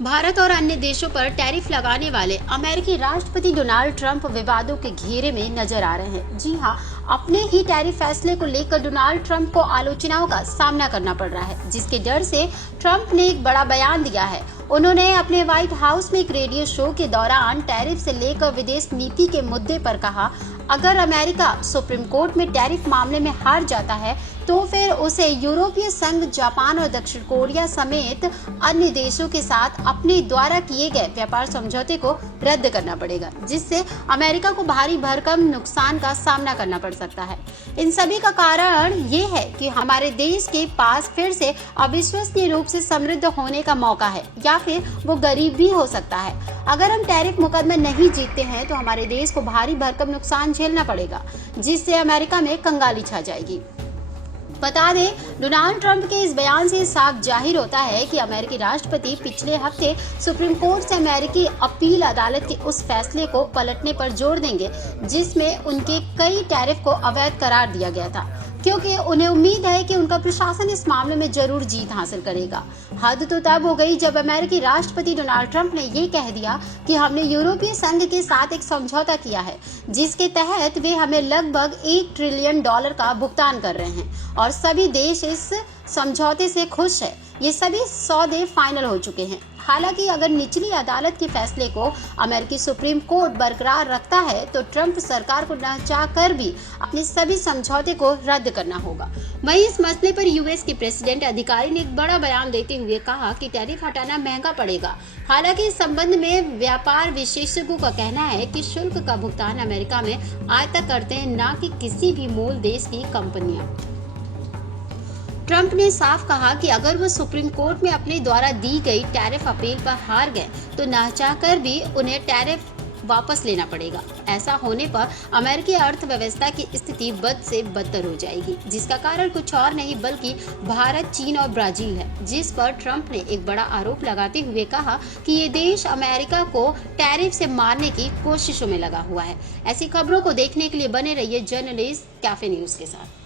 भारत और अन्य देशों पर टैरिफ लगाने वाले अमेरिकी राष्ट्रपति डोनाल्ड ट्रंप विवादों के घेरे में नजर आ रहे हैं। जी हां, अपने ही टैरिफ फैसले को लेकर डोनाल्ड ट्रंप को आलोचनाओं का सामना करना पड़ रहा है, जिसके डर से ट्रंप ने एक बड़ा बयान दिया है। उन्होंने अपने व्हाइट हाउस में एक रेडियो शो के दौरान टैरिफ से लेकर विदेश नीति के मुद्दे पर कहा, अगर अमेरिका सुप्रीम कोर्ट में टैरिफ मामले में हार जाता है तो फिर उसे यूरोपीय संघ, जापान और दक्षिण कोरिया समेत अन्य देशों के साथ अपने द्वारा किए गए व्यापार समझौते को रद्द करना पड़ेगा, जिससे अमेरिका को भारी भरकम नुकसान का सामना करना पड़ सकता है। इन सभी का कारण ये है कि हमारे देश के पास फिर से अविश्वसनीय रूप से समृद्ध होने का मौका है, या फिर वो गरीब भी हो सकता है। अगर हम टैरिफ मुकदमा नहीं जीतते हैं तो हमारे देश को भारी भरकम नुकसान झेलना पड़ेगा, जिससे अमेरिका में कंगाली छा जाएगी। बता दें, डोनाल्ड ट्रंप के इस बयान से साफ जाहिर होता है कि अमेरिकी राष्ट्रपति पिछले हफ्ते सुप्रीम कोर्ट से अमेरिकी अपील अदालत के उस फैसले को पलटने पर जोर देंगे जिसमें उनके कई टैरिफ को अवैध करार दिया गया था, क्योंकि उन्हें उम्मीद है कि उनका प्रशासन इस मामले में जरूर जीत हासिल करेगा। हद तो तब हो गई जब अमेरिकी राष्ट्रपति डोनाल्ड ट्रंप ने ये कह दिया कि हमने यूरोपीय संघ के साथ एक समझौता किया है, जिसके तहत वे हमें लगभग $1 ट्रिलियन का भुगतान कर रहे हैं और सभी देश इस समझौते से खुश है। ये सभी सौदे फाइनल हो चुके हैं। हालांकि अगर निचली अदालत के फैसले को अमेरिकी सुप्रीम कोर्ट बरकरार रखता है तो ट्रंप सरकार को न चाहकर भी अपने सभी समझौते को रद्द करना होगा। वहीं इस मसले पर यूएस के प्रेसिडेंट अधिकारी ने एक बड़ा बयान देते हुए कहा कि टैरिफ हटाना महंगा पड़ेगा। हालांकि इस संबंध में व्यापार विशेषज्ञों का कहना है कि शुल्क का भुगतान अमेरिका में आयातक करते हैं, न कि किसी भी मूल देश की कंपनियां। ट्रंप ने साफ कहा कि अगर वो सुप्रीम कोर्ट में अपने द्वारा दी गई टैरिफ अपील पर हार गए तो ना चाहकर भी उन्हें टैरिफ वापस लेना पड़ेगा। ऐसा होने पर अमेरिकी अर्थव्यवस्था की स्थिति बद से बदतर हो जाएगी, जिसका कारण कुछ और नहीं बल्कि भारत, चीन और ब्राजील है, जिस पर ट्रंप ने एक बड़ा आरोप लगाते हुए कहा कि ये देश अमेरिका को टैरिफ से मारने की कोशिशों में लगा हुआ है। ऐसी खबरों को देखने के लिए बने रहिए जर्नलिस्ट कैफे न्यूज के साथ।